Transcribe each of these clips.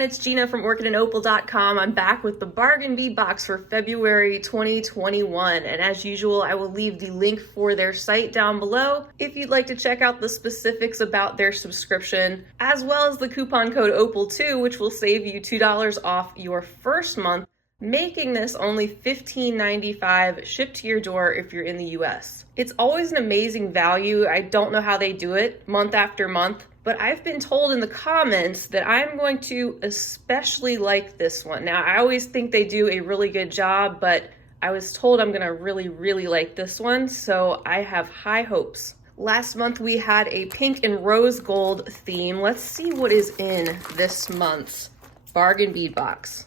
everyone, it's Gina from orchidandopal.com. I'm back with the bargain bead box for February 2021, and as usual I will leave the link for their site down below if you'd like to check out the specifics about their subscription, as well as the coupon code OPAL2, which will save you $2 off your first month, making this only $15.95 shipped to your door if you're in the US. It's always an amazing value. I don't know how they do it month after month, but I've been told in the comments that I'm going to especially like this one. Now, I always think they do a really good job, but I was told I'm gonna really like this one, so I have high hopes. Last month we had a pink and rose gold theme. Let's see what is in this month's bargain bead box.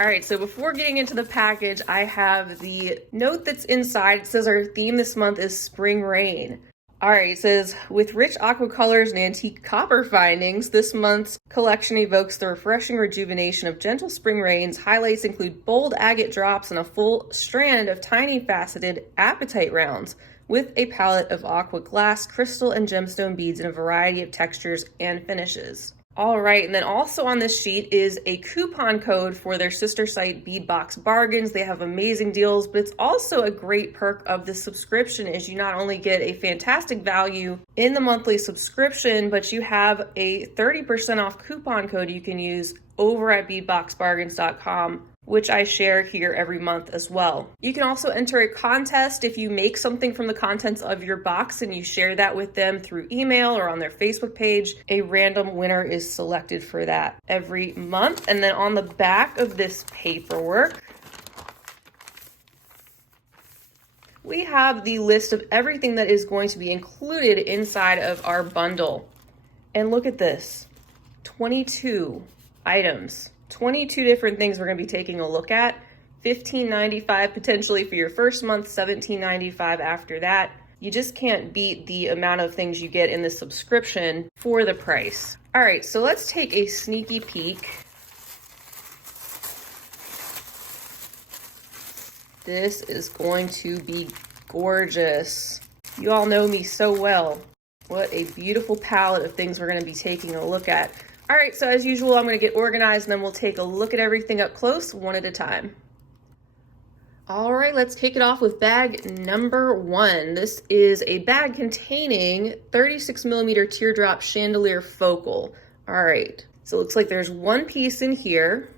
All right, so before getting into the package, I have the note that's inside. It says our theme this month is Spring Rain. All right, it says, with rich aqua colors and antique copper findings, this month's collection evokes the refreshing rejuvenation of gentle spring rains. Highlights include bold agate drops and a full strand of tiny faceted apatite rounds, with a palette of aqua glass, crystal, and gemstone beads in a variety of textures and finishes. All right, and then also on this sheet is a coupon code for their sister site, Beadbox Bargains. They have amazing deals, but it's also a great perk of the subscription is you not only get a fantastic value in the monthly subscription, but you have a 30% off coupon code you can use over at beadboxbargains.com, which I share here every month as well. You can also enter a contest if you make something from the contents of your box and you share that with them through email or on their Facebook page. A random winner is selected for that every month. And then on the back of this paperwork, we have the list of everything that is going to be included inside of our bundle. And look at this, 22 items. 22 different things we're going to be taking a look at. $15.95 potentially for your first month, $17.95 after that. You just can't beat the amount of things you get in the subscription for the price. All right, so let's take a sneaky peek. This is going to be gorgeous. You all know me so well. What a beautiful palette of things we're going to be taking a look at. All right, so as usual, I'm gonna get organized and then we'll take a look at everything up close, one at a time. All right, let's kick it off with bag number 1. This is a bag containing 36mm teardrop chandelier focal. All right, so it looks like there's one piece in here.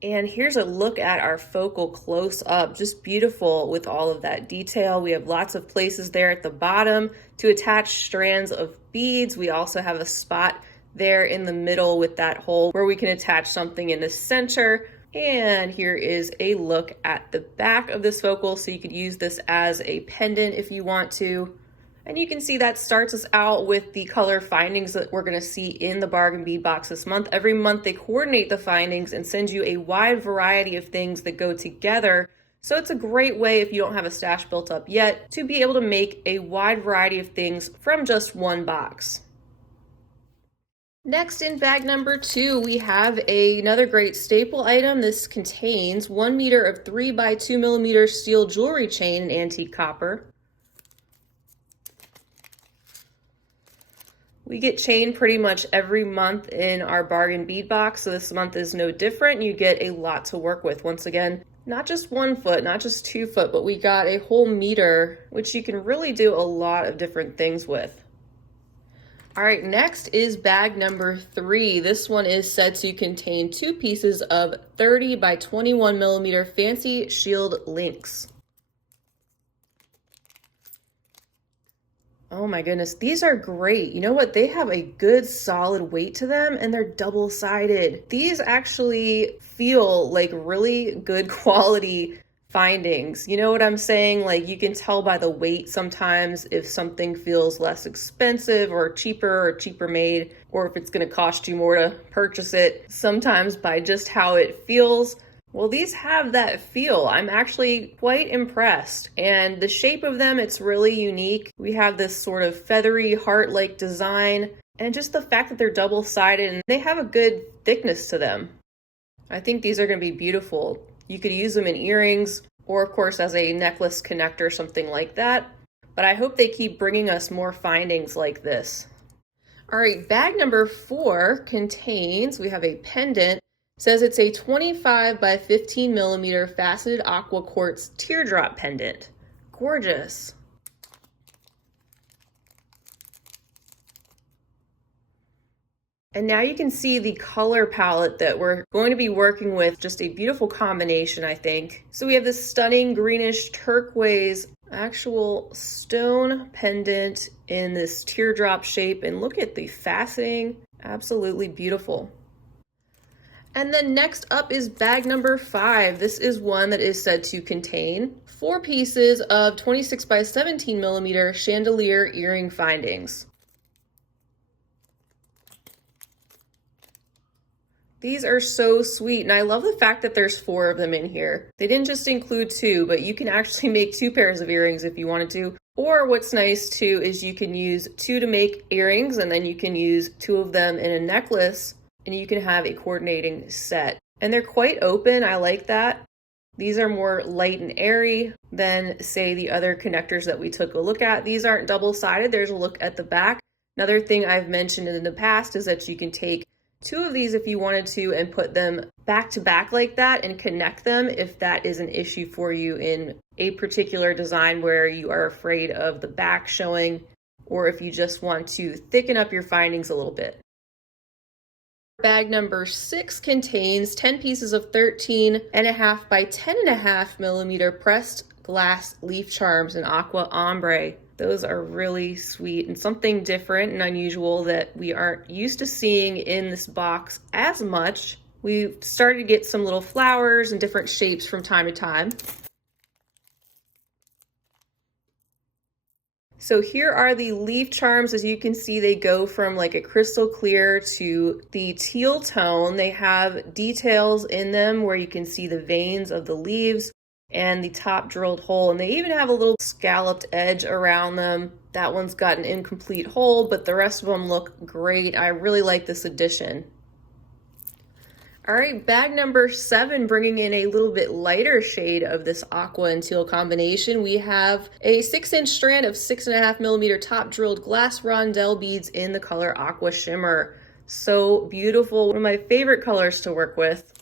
And here's a look at our focal close up, just beautiful with all of that detail. We have lots of places there at the bottom to attach strands of beads. We also have a spot there in the middle with that hole where we can attach something in the center. And here is a look at the back of this focal. So you could use this as a pendant if you want to. And you can see that starts us out with the color findings that we're gonna see in the bargain bead box this month. Every month they coordinate the findings and send you a wide variety of things that go together. So it's a great way if you don't have a stash built up yet to be able to make a wide variety of things from just one box. Next in bag number 2, we have another great staple item. This contains 1 meter of 3x2mm steel jewelry chain in antique copper. We get chain pretty much every month in our bargain bead box, so this month is no different. You get a lot to work with. Once again, not just 1 foot, not just 2 foot, but we got a whole meter, which you can really do a lot of different things with. All right, next is bag number 3. This one is said to contain 2 pieces of 30x21mm fancy shield links. Oh my goodness, these are great. You know what? They have a good solid weight to them and they're double-sided. These actually feel like really good quality findings. You know what I'm saying? Like you can tell by the weight sometimes if something feels less expensive or cheaper made, or if it's going to cost you more to purchase it, sometimes by just how it feels. Well, these have that feel. I'm actually quite impressed. And the shape of them, it's really unique. We have this sort of feathery heart-like design, and just the fact that they're double-sided and they have a good thickness to them. I think these are going to be beautiful. You could use them in earrings or of course as a necklace connector, something like that. But I hope they keep bringing us more findings like this. All right, bag number 4 contains, we have a pendant. It says it's a 25 by 15 millimeter faceted aqua quartz teardrop pendant. Gorgeous. And now you can see the color palette that we're going to be working with. Just a beautiful combination, I think. So we have this stunning greenish turquoise actual stone pendant in this teardrop shape. And look at the faceting. Absolutely beautiful. And then next up is bag number 5. This is one that is said to contain 4 pieces of 26 by 17 millimeter chandelier earring findings. These are so sweet, and I love the fact that there's 4 of them in here. They didn't just include 2, but you can actually make 2 pairs of earrings if you wanted to. Or what's nice too is you can use 2 to make earrings, and then you can use 2 of them in a necklace, and you can have a coordinating set. And they're quite open, I like that. These are more light and airy than, say, the other connectors that we took a look at. These aren't double-sided, there's a look at the back. Another thing I've mentioned in the past is that you can take 2 of these if you wanted to and put them back to back like that and connect them if that is an issue for you in a particular design where you are afraid of the back showing, or if you just want to thicken up your findings a little bit. Bag number 6 contains 10 pieces of 13.5 by 10.5 millimeter pressed glass leaf charms in aqua ombre. Those are really sweet and something different and unusual that we aren't used to seeing in this box as much. We've started to get some little flowers and different shapes from time to time. So here are the leaf charms. As you can see, they go from like a crystal clear to the teal tone. They have details in them where you can see the veins of the leaves and the top drilled hole, and they even have a little scalloped edge around them. That one's got an incomplete hole, but the rest of them look great. I really like this addition. All right, bag number 7, bringing in a little bit lighter shade of this aqua and teal combination. We have a 6-inch strand of 6.5 millimeter top drilled glass rondelle beads in the color Aqua Shimmer. So beautiful, one of my favorite colors to work with.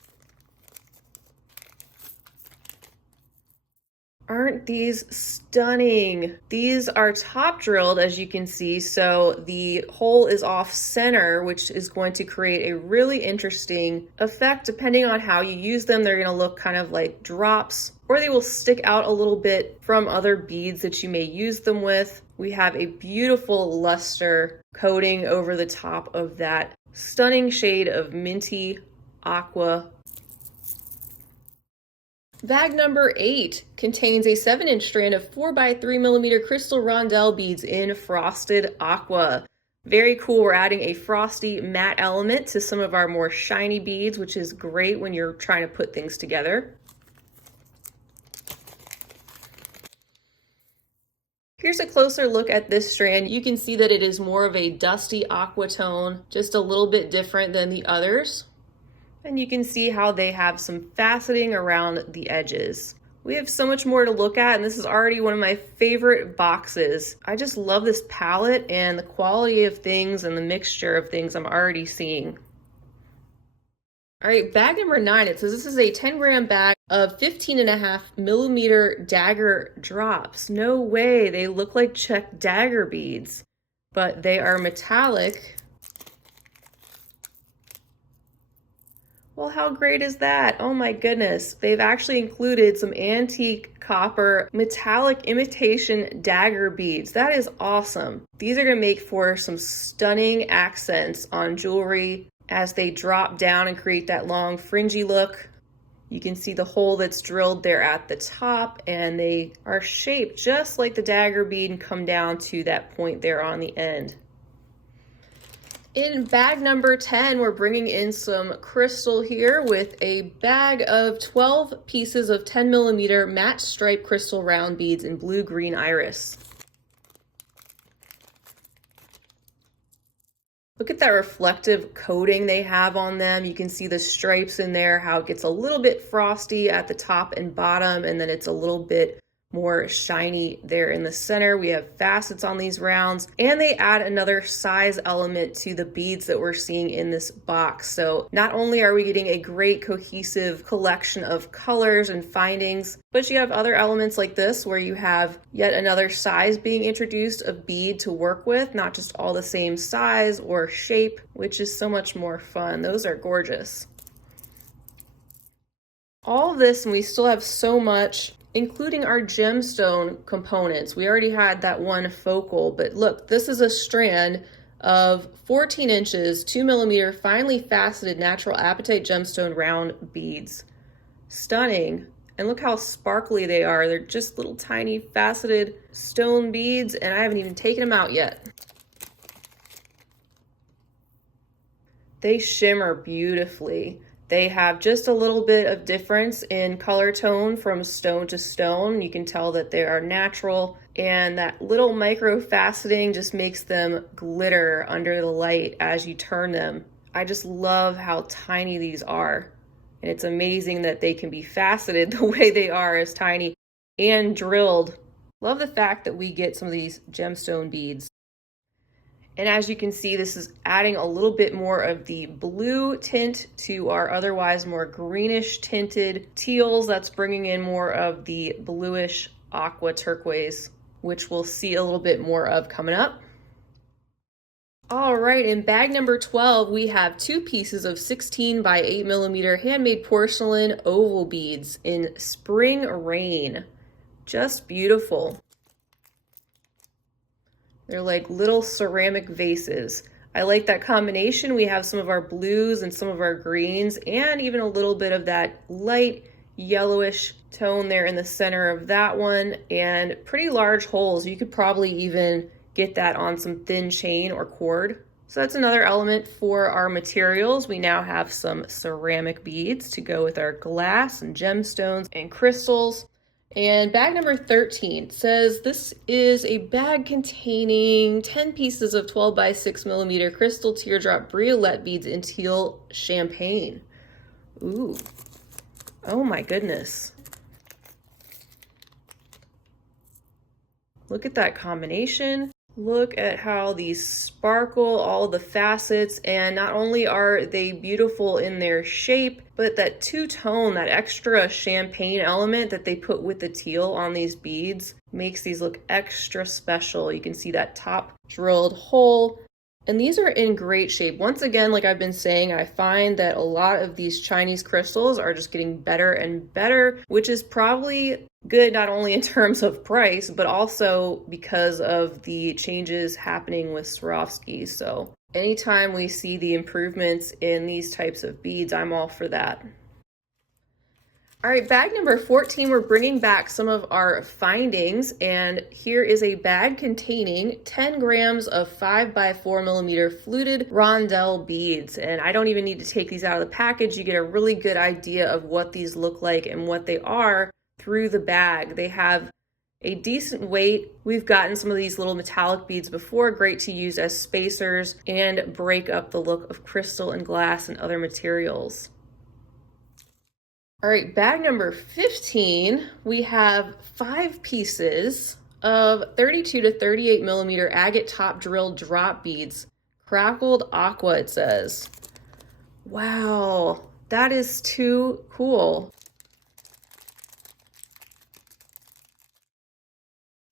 Aren't these stunning? These are top drilled, as you can see, so the hole is off center, which is going to create a really interesting effect. Depending on how you use them, they're going to look kind of like drops, or they will stick out a little bit from other beads that you may use them with. We have a beautiful luster coating over the top of that stunning shade of minty aqua. Bag number 8 contains a 7-inch strand of 4 by 3 millimeter crystal rondelle beads in frosted aqua. Very cool. We're adding a frosty matte element to some of our more shiny beads, which is great when you're trying to put things together. Here's a closer look at this strand. You can see that it is more of a dusty aqua tone, just a little bit different than the others. And you can see how they have some faceting around the edges. We have so much more to look at, and this is already one of my favorite boxes. I just love this palette and the quality of things and the mixture of things I'm already seeing. All right, bag number 9, it says this is a 10-gram bag of 15.5 millimeter dagger drops. No way, they look like checked dagger beads, but they are metallic. Well, how great is that? Oh my goodness. They've actually included some antique copper metallic imitation dagger beads. That is awesome. These are going to make for some stunning accents on jewelry as they drop down and create that long fringy look. You can see the hole that's drilled there at the top, and they are shaped just like the dagger bead and come down to that point there on the end. In bag number 10, we're bringing in some crystal here with a bag of 12 pieces of 10 millimeter matte stripe crystal round beads in blue-green iris. Look at that reflective coating they have on them. You can see the stripes in there, how it gets a little bit frosty at the top and bottom, and then it's a little bit more shiny there in the center. We have facets on these rounds, and they add another size element to the beads that we're seeing in this box. So not only are we getting a great cohesive collection of colors and findings, but you have other elements like this where you have yet another size being introduced of bead to work with, not just all the same size or shape, which is so much more fun. Those are gorgeous. All of this, and we still have so much, including our gemstone components. We already had that one focal, but look, this is a strand of 14 inches, 2mm finely faceted natural apatite gemstone round beads. Stunning. And look how sparkly they are. They're just little tiny faceted stone beads, and I haven't even taken them out yet. They shimmer beautifully. They have just a little bit of difference in color tone from stone to stone. You can tell that they are natural, and that little micro faceting just makes them glitter under the light as you turn them. I just love how tiny these are. And it's amazing that they can be faceted the way they are, as tiny and drilled. Love the fact that we get some of these gemstone beads. And as you can see, this is adding a little bit more of the blue tint to our otherwise more greenish tinted teals. That's bringing in more of the bluish aqua turquoise, which we'll see a little bit more of coming up. All right, in bag number 12, we have 2 pieces of 16 by 8mm handmade porcelain oval beads in Spring Rain. Just beautiful. They're like little ceramic vases. I like that combination. We have some of our blues and some of our greens, and even a little bit of that light yellowish tone there in the center of that one, and pretty large holes. You could probably even get that on some thin chain or cord. So that's another element for our materials. We now have some ceramic beads to go with our glass and gemstones and crystals. And bag number 13 says this is a bag containing 10 pieces of 12 by 6mm crystal teardrop Briolette beads in teal champagne. Ooh, oh my goodness. Look at that combination. Look at how these sparkle, all the facets, and not only are they beautiful in their shape, but that two-tone, that extra champagne element that they put with the teal on these beads makes these look extra special. You can see that top drilled hole. And these are in great shape. Once again, like I've been saying, I find that a lot of these Chinese crystals are just getting better and better, which is probably good not only in terms of price, but also because of the changes happening with Swarovski. So anytime we see the improvements in these types of beads, I'm all for that. All right, bag number 14, we're bringing back some of our findings, and here is a bag containing 10 grams of 5 by 4mm fluted rondelle beads. And I don't even need to take these out of the package. You get a really good idea of what these look like and what they are through the bag. They have a decent weight. We've gotten some of these little metallic beads before, great to use as spacers and break up the look of crystal and glass and other materials. All right, bag number 15, we have 5 pieces of 32 to 38mm agate top drilled drop beads, crackled aqua, it says. Wow, that is too cool.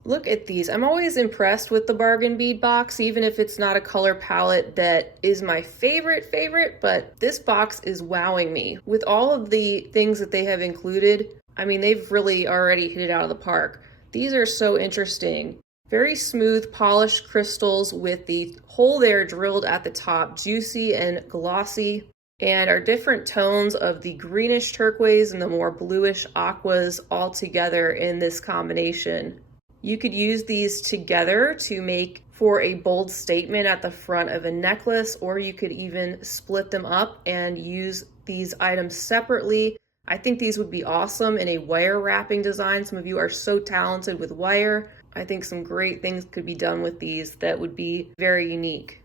Look at these. I'm always impressed with the bargain bead box, even if it's not a color palette that is my favorite, but this box is wowing me. With all of the things that they have included, I mean, they've really already hit it out of the park. These are so interesting. Very smooth, polished crystals with the hole there drilled at the top, juicy and glossy, and our different tones of the greenish turquoise and the more bluish aquas all together in this combination. You could use these together to make for a bold statement at the front of a necklace, or you could even split them up and use these items separately. I think these would be awesome in a wire wrapping design. Some of you are so talented with wire. I think some great things could be done with these that would be very unique.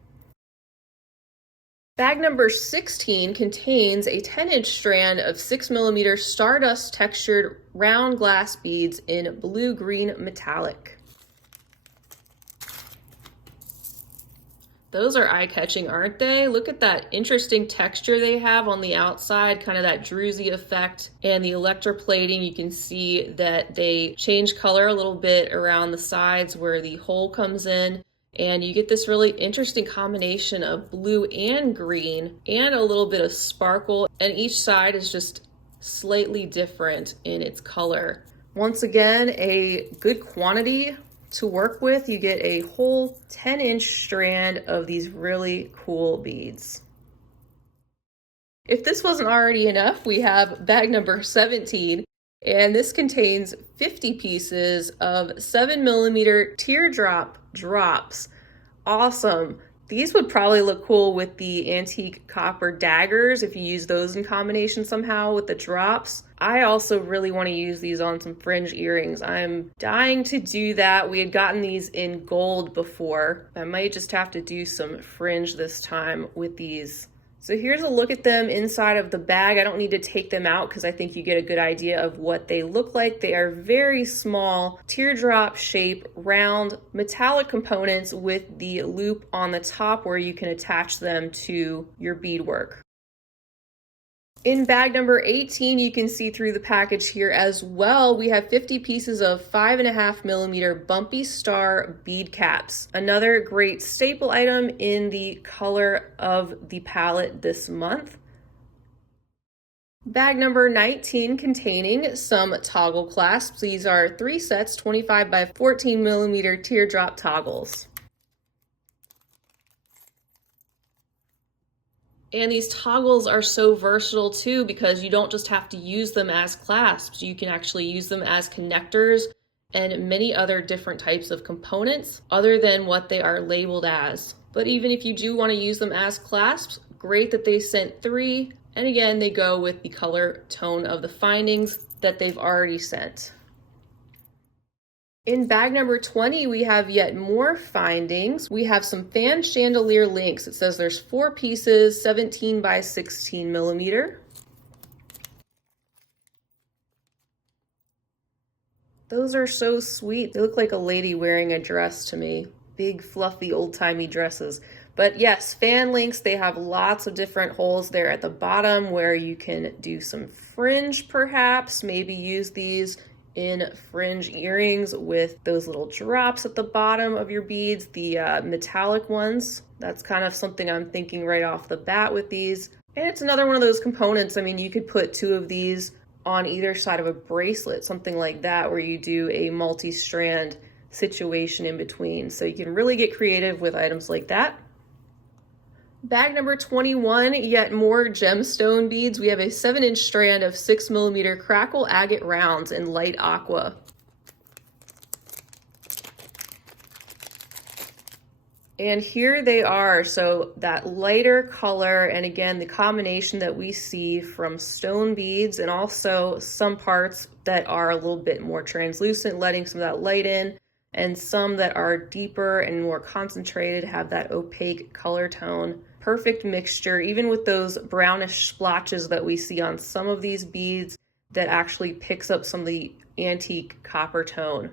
Bag number 16 contains a 10-inch strand of 6mm stardust textured round glass beads in blue-green metallic. Those are eye-catching, aren't they? Look at that interesting texture they have on the outside, kind of that druzy effect. And the electroplating, you can see that they change color a little bit around the sides where the hole comes in. And you get this really interesting combination of blue and green and a little bit of sparkle. And each side is just slightly different in its color. Once again, a good quantity to work with. You get a whole 10-inch strand of these really cool beads. If this wasn't already enough, we have bag number 17, and this contains 50 pieces of 7mm teardrop drops. Awesome. These would probably look cool with the antique copper daggers if you use those in combination somehow with the drops. I also really want to use these on some fringe earrings. I'm dying to do that. We had gotten these in gold before. I might just have to do some fringe this time with these. So here's a look at them inside of the bag. I don't need to take them out because I think you get a good idea of what they look like. They are very small, teardrop shape, round, metallic components with the loop on the top where you can attach them to your beadwork. In bag number 18, you can see through the package here as well, we have 50 pieces of 5.5mm bumpy star bead caps. Another great staple item in the color of the palette this month. Bag number 19 containing some toggle clasps. These are 3 sets, 25 by 14mm teardrop toggles. And these toggles are so versatile too because you don't just have to use them as clasps. You can actually use them as connectors and many other different types of components other than what they are labeled as. But even if you do want to use them as clasps, great that they sent 3. And again, they go with the color tone of the findings that they've already sent. In bag number 20, we have yet more findings. We have some fan chandelier links. It says there's 4 pieces, 17 by 16mm. Those are so sweet. They look like a lady wearing a dress to me. Big, fluffy, old-timey dresses. But yes, fan links, they have lots of different holes there at the bottom where you can do some fringe perhaps, maybe use these in fringe earrings with those little drops at the bottom of your beads, the metallic ones. That's kind of something I'm thinking right off the bat with these. And it's another one of those components. I mean, you could put 2 of these on either side of a bracelet, something like that, where you do a multi-strand situation in between. So you can really get creative with items like that. Bag number 21, yet more gemstone beads. We have a 7-inch strand of 6mm crackle agate rounds in light aqua. And here they are. So that lighter color, and again, the combination that we see from stone beads and also some parts that are a little bit more translucent, letting some of that light in, and some that are deeper and more concentrated, have that opaque color tone. Perfect mixture, even with those brownish splotches that we see on some of these beads that actually picks up some of the antique copper tone.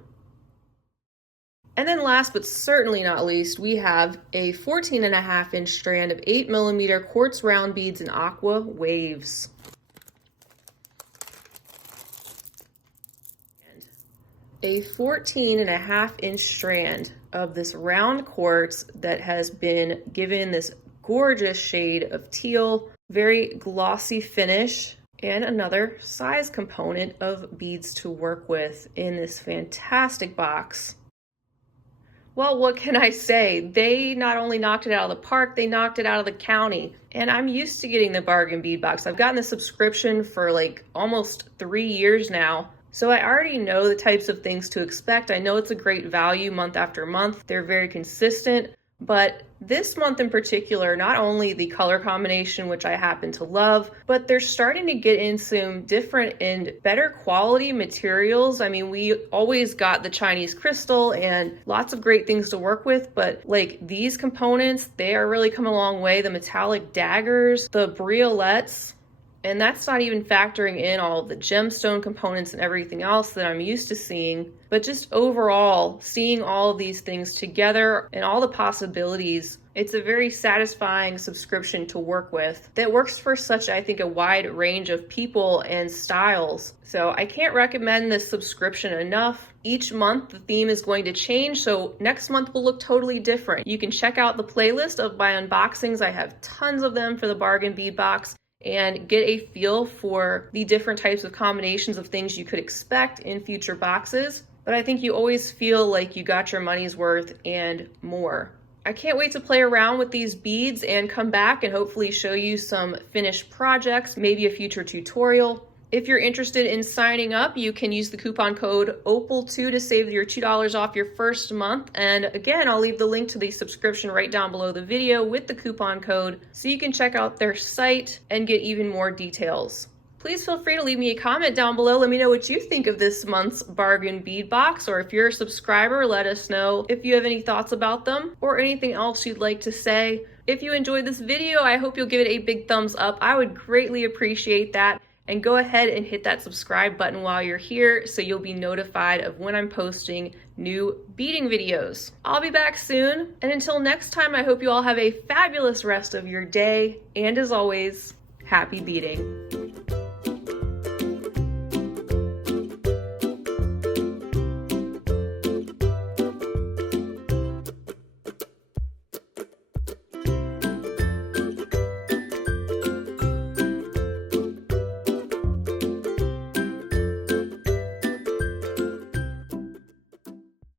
And then last but certainly not least, we have a 14.5-inch strand of 8mm quartz round beads in aqua waves. A 14.5-inch strand of this round quartz that has been given this gorgeous shade of teal, very glossy finish, and another size component of beads to work with in this fantastic box. Well, what can I say? They not only knocked it out of the park, they knocked it out of the county. And I'm used to getting the bargain bead box. I've gotten the subscription for like almost 3 years now. So I already know the types of things to expect. I know it's a great value month after month. They're very consistent But this month in particular, not only the color combination, which I happen to love, but they're starting to get in some different and better quality materials. I mean, we always got the Chinese crystal and lots of great things to work with, but like these components, they are really coming a long way. The metallic daggers, the Briolettes, and that's not even factoring in all the gemstone components and everything else that I'm used to seeing. But just overall, seeing all of these things together and all the possibilities, it's a very satisfying subscription to work with that works for such, I think, a wide range of people and styles. So I can't recommend this subscription enough. Each month the theme is going to change, so next month will look totally different. You can check out the playlist of my unboxings. I have tons of them for the bargain bead box, and get a feel for the different types of combinations of things you could expect in future boxes. But I think you always feel like you got your money's worth and more. I can't wait to play around with these beads and come back and hopefully show you some finished projects, maybe a future tutorial. If you're interested in signing up, you can use the coupon code OPAL2 to save your $2 off your first month. And again, I'll leave the link to the subscription right down below the video with the coupon code so you can check out their site and get even more details. Please feel free to leave me a comment down below. Let me know what you think of this month's bargain bead box, or if you're a subscriber, let us know if you have any thoughts about them or anything else you'd like to say. If you enjoyed this video, I hope you'll give it a big thumbs up. I would greatly appreciate that. And go ahead and hit that subscribe button while you're here so you'll be notified of when I'm posting new beading videos. I'll be back soon, and until next time, I hope you all have a fabulous rest of your day, and as always, happy beading.